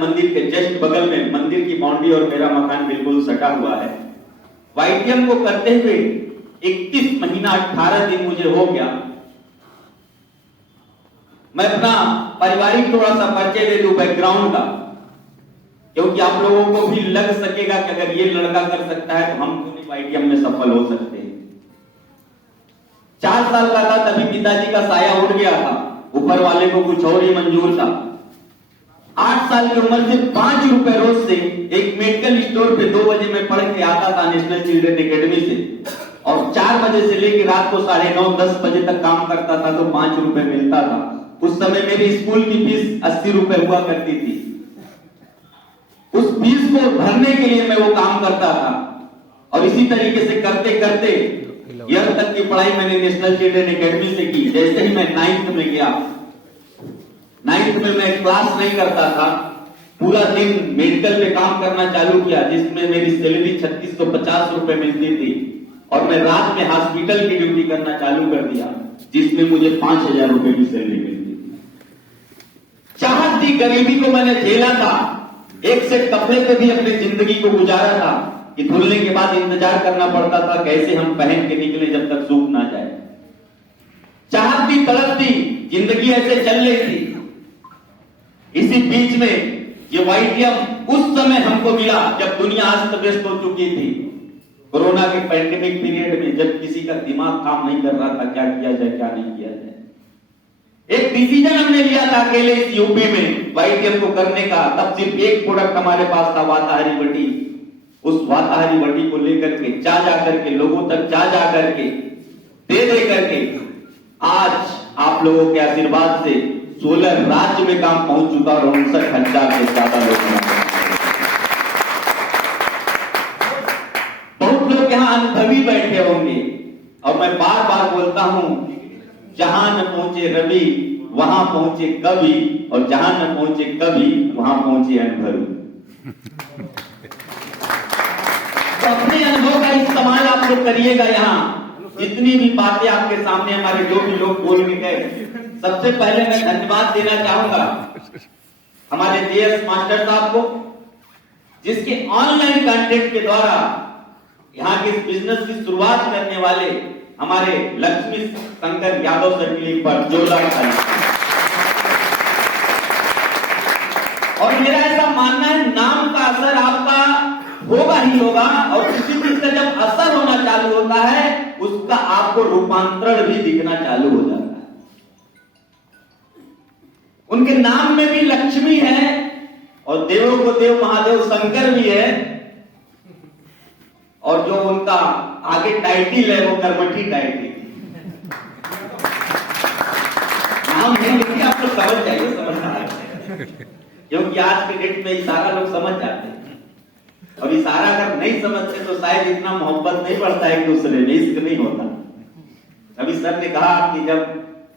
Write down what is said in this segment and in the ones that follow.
मंदिर के जस्ट बगल में मंदिर की बाउंड्री और मेरा मकान बिल्कुल सटा हुआ है। वाईटीएम को करते हुए 31 महीना 18 दिन मुझे हो गया। मैं अपना पारिवारिक थोड़ा सा परिचय दे दूं बैकग्राउंड का, क्योंकि आप लोगों को भी लग सकेगा कि अगर ये लड़का कर सकता है तो हम क्यों नहीं वाईटीएम में सफल हो सकते हैं। 4 साल का था तभी पिताजी का साया उड़ गया था, ऊपर वाले को कुछ और ही मंजूर था। 8 साल की उम्र से 5 रुपए रोज से एक मेडिकल स्टोर पे 2 बजे में पढ़ के आता था नेशनल चिल्ड्रन एकेडमी से, और 4 बजे से लेकर रात को 9:30-10 बजे तक काम करता था तो 5 रुपए मिलता था। उस समय मेरी स्कूल की फीस 80 रुपए हुआ करती थी। उस फीस को भरने के लिए मैं वो काम करता था, और इसी तरीके से करते करते यहां तक की पढ़ाई मैंने नेशनल चिल्ड्रन एकेडमी से की। जैसे ही मैं 9th में गया, 9th में मैं क्लास नहीं करता था, पूरा दिन मेडिकल पे काम करना चालू किया, जिसमें मेरी सैलरी 3650 रुपए मिलती थी, और मैं रात में हॉस्पिटल की ड्यूटी करना चालू कर दिया, जिसमें मुझे 5000 रुपए की सैलरी मिलती थी। चाहत थी, गरीबी को मैंने झेला था, एक सेट कपड़े पे भी अपनी जिंदगी को गुजारा था कि धुलने के बाद इंतजार करना पड़ता था कैसे हम पहन के निकले जब तक सूख ना जाए। चाहत थी, तड़प थी, जिंदगी ऐसे चल रही थी। इसी बीच में ये वाईटीएम उस समय हमको मिला जब दुनिया अस्त व्यस्त हो चुकी थी। कोरोना के पैंडेमिक पीरियड में जब किसी का दिमाग काम नहीं कर रहा था, क्या किया जाए क्या नहीं किया जाए। एक डिसीजन हमने लिया था अकेले इस यूपी में वाईटीएम को करने का। तब सिर्फ एक प्रोडक्ट हमारे पास था, वाताहारी वटी। उस वाताहारी वटी को लेकर के जा करके लोगों तक जा करके दे करके आज आप लोगों के आशीर्वाद से 16 राज्य में काम पहुंच चुका और 59,000 से ज्यादा लोग। बहुत लोग यहाँ अनुभवी बैठे होंगे, और मैं बार बार बोलता हूं, जहां न पहुंचे रवि वहां पहुंचे कवि, और जहां न पहुंचे कवि वहां पहुंचे अनुभवी। तो अपने अनुभव का इस्तेमाल आप लोग करिएगा। यहाँ जितनी भी बातें आपके सामने हमारे जो भी लोग बोल के गए, सबसे पहले मैं धन्यवाद देना चाहूंगा हमारे जेएस मास्टर साहब को, जिसके ऑनलाइन कंटेंट के द्वारा यहाँ के इस बिजनेस की शुरुआत करने वाले हमारे लक्ष्मी शंकर यादव सर के लिए पर जोरदार ताली। और मेरा ऐसा मानना है, नाम का असर आपका होगा ही होगा, और किसी चीज का जब असर होना चालू होता है उसका आपको रूपांतरण भी दिखना चालू हो जाता है। उनके नाम में भी लक्ष्मी है, और देवों को देव महादेव शंकर भी है, और जो उनका आगे टाइटिल है वो कर्मठी टाइटिल। नाम नहीं लिखिए, आप लोग समझ जाइए, समझ आए, क्योंकि आज के डेट में इशारा लोग समझ जाते हैं, और इशारा अगर नहीं समझते तो शायद इतना मोहब्बत नहीं बढ़ता एक दूसरे में, इश्क नहीं होता। अभी सर ने कहा कि जब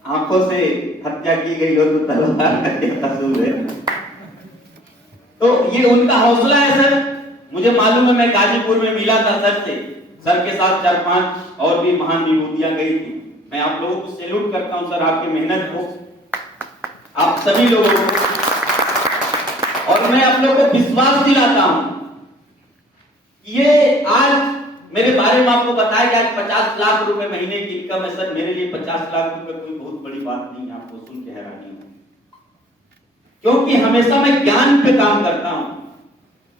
आंखों से हत्या की गई हो तो तलवार का क्या कसूर है। तो ये उनका हौसला है सर। मुझे मालूम है, मैं गाजीपुर में मिला था सर से, सर के साथ 4-5 और भी महान विभूतियां गई थी। मैं आप लोगों को सैल्यूट करता हूं सर, आपकी मेहनत को, आप सभी लोगों को, और मैं आप लोगों को विश्वास दिलाता हूं। ये आज मेरे बारे में आपको बताया गया 50 लाख रुपए महीने की इनकम है सर। मेरे लिए 50 लाख रुपए कोई बहुत बड़ी बात नहीं है, आपको सुन के हैरानी हो, क्योंकि हमेशा मैं ज्ञान पे काम करता हूं,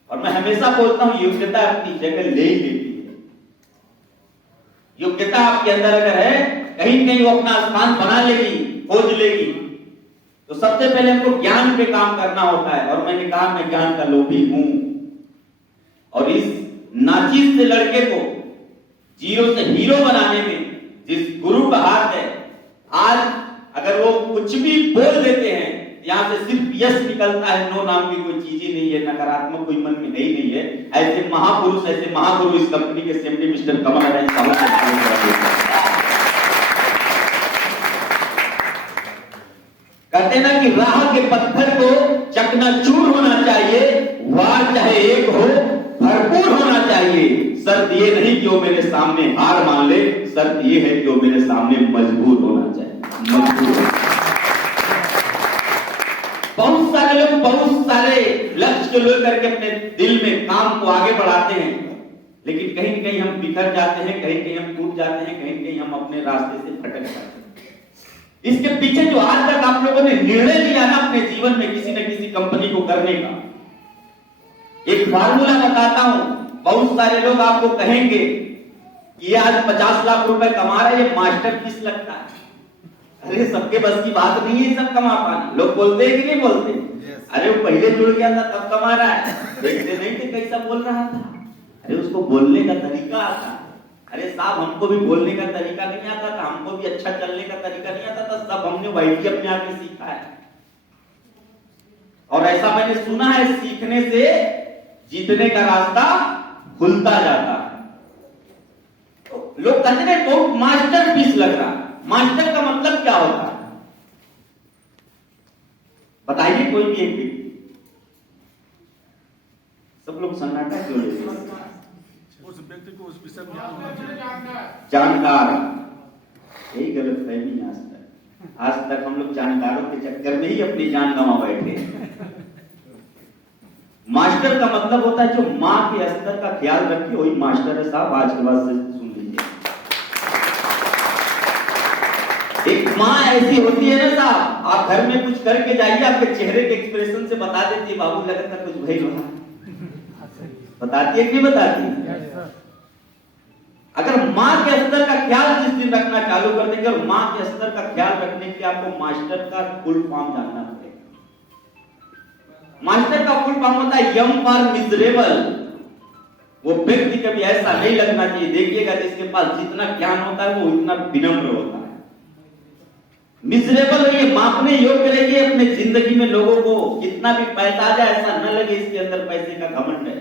और मैं हमेशा बोलता हूं योग्यता अपनी जगह ले ही लेती है। योग्यता आपके अंदर अगर है, कहीं कहीं वो अपना स्थान बना लेगी, खोज लेगी। तो सबसे पहले हमको ज्ञान पे काम करना होता है, और मैंने कहा मैं ज्ञान का लोभी हूं, और इस नाचीज से लड़के को जीरो से हीरो बनाने में जिस गुरु का हाथ है, आज अगर वो कुछ भी बोल देते हैं, यहां से सिर्फ यश निकलता है, नो नाम की कोई चीज ही नहीं है, नकारात्मक कोई मन में है ही नहीं है। ऐसे महापुरुष, ऐसे महागुरु इस कंपनी के सीएमडी मिस्टर कमल नारायण साहब कहते ना कि राह के पत्थर को चकनाचूर होना चाहिए, वार चाहे एक हो भरपूर होना चाहिए। शर्त ये नहीं कि वो मेरे सामने हार मान ले, शर्त ये है कि वो मेरे सामने मजबूर होना चाहिए। मजबूर। बहुत सारे लोग बहुत सारे लक्ष्य लेकर के अपने दिल में काम को आगे बढ़ाते हैं, लेकिन कहीं न कहीं हम बिखर जाते हैं, कहीं कहीं हम टूट जाते हैं, कहीं कहीं हम अपने रास्ते से भटक जाते हैं। इसके पीछे जो आज तक आप लोगों ने निर्णय लिया ना अपने जीवन में किसी न किसी कंपनी को करने का, एक फार्मूला बताता हूं। बहुत सारे लोग आपको कहेंगे ये आज 50 लाख रुपए कमा रहा है, ये मास्टर फीस लगता है। अरे सबके बस की बात नहीं है सब कमा पाना। लोग बोलते हैं कि नहीं बोलते? अरे वो पहले जुड़ गया था तब कमा रहा है, देखते नहीं थे कैसा बोल रहा था। अरे उसको बोलने का तरीका आता। अरे साहब हमको भी बोलने का तरीका नहीं आता था, हमको भी अच्छा चलने का तरीका नहीं आता था, सब हमने वाईटी अपने आके सीखा है। और ऐसा मैंने सुना है, सीखने से जीतने का रास्ता खुलता जाता है। तो लोग कहते हैं बहुत मास्टर पीस लग रहा। मास्टर का मतलब क्या होता है बताइए कोई भी एक व्यक्ति। सब लोग सन्नाटा क्यों लेते हैं? उस व्यक्ति को उस विषय में जानकार। यही गलत फहमी आज तक हम लोग जानकारों के चक्कर में ही अपनी जान गंवा बैठे। मास्टर का मतलब होता है जो माँ के स्तर का ख्याल रखे, वही मास्टर है साहब। आज के बाद से सुन लीजिए, एक माँ ऐसी होती है ना साहब, आप घर में कुछ करके जाइए, आपके चेहरे के एक्सप्रेशन से बता देती है बाबू लगता है कुछ भाई रहा। बताती है कि नहीं बताती? अगर माँ के स्तर का ख्याल जिस दिन रखना चालू कर देंगे, और माँ के स्तर का ख्याल रखने के लिए आपको मास्टर का फुल फॉर्म जानना पड़ेगा। मास्टर का फुल फॉर्म होता है यम फॉर मिजरेबल। वो व्यक्ति कभी ऐसा नहीं लगना चाहिए। देखिएगा जिसके पास जितना ज्ञान होता है वो इतना विनम्र होता है। मिजरेबल रहिए, मापने योग्य रहिए अपने जिंदगी में। लोगों को कितना भी पैसा आ जाए ऐसा न लगे इसके अंदर पैसे का घमंड है।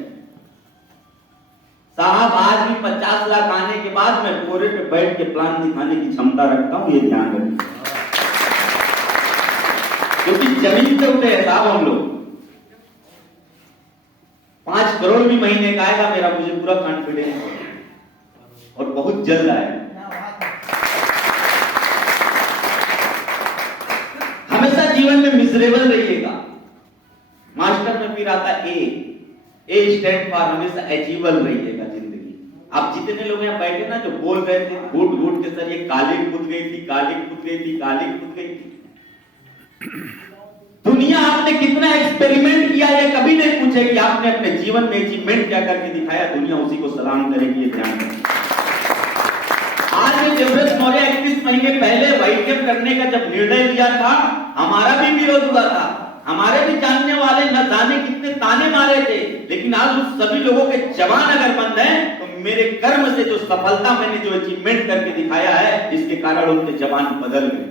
साहब आज भी 50 लाख आने के बाद मैं कोरे पे बैठ के प्लान दिखाने की क्षमता रखता हूं, ये ध्यान रखिए। क्योंकि जमीन से उठे हैं साहब हम लोग। 5 करोड़ भी महीने का आएगा मेरा, मुझे पूरा कॉन्फिडेंस है, और बहुत जल्द आएगा। हमेशा जीवन में मिजरेबल रहिएगा। मास्टर में फिर आता ए स्टैंड फॉर हमेशा अचीवेबल रहिएगा जिंदगी। आप जितने लोग यहाँ बैठे ना जो बोल रहे थे घूट घूट के सर ये कालिक कूद गई थी, कालिक कूद गई थी, कालिक कूद गई थी। दुनिया आपने कितना एक्सपेरिमेंट किया ये कभी नहीं पूछे कि आपने अपने जीवन में अचीवमेंट क्या करके दिखाया। दुनिया उसी को सलाम करेगी, ये ध्यान रखें। आज में देवव्रत मौर्य 31 महीने पहले वाईटीएम करने का जब निर्णय लिया था, हमारा भी विरोध हुआ था। हमारे भी जानने वाले न जाने कितने ताने मारे थे, लेकिन आज उस सभी लोगों के जवान अगर बंद हैं तो मेरे कर्म से जो सफलता मैंने जो अचीवमेंट करके दिखाया है, इसके कारण उनके जवान बदल गए।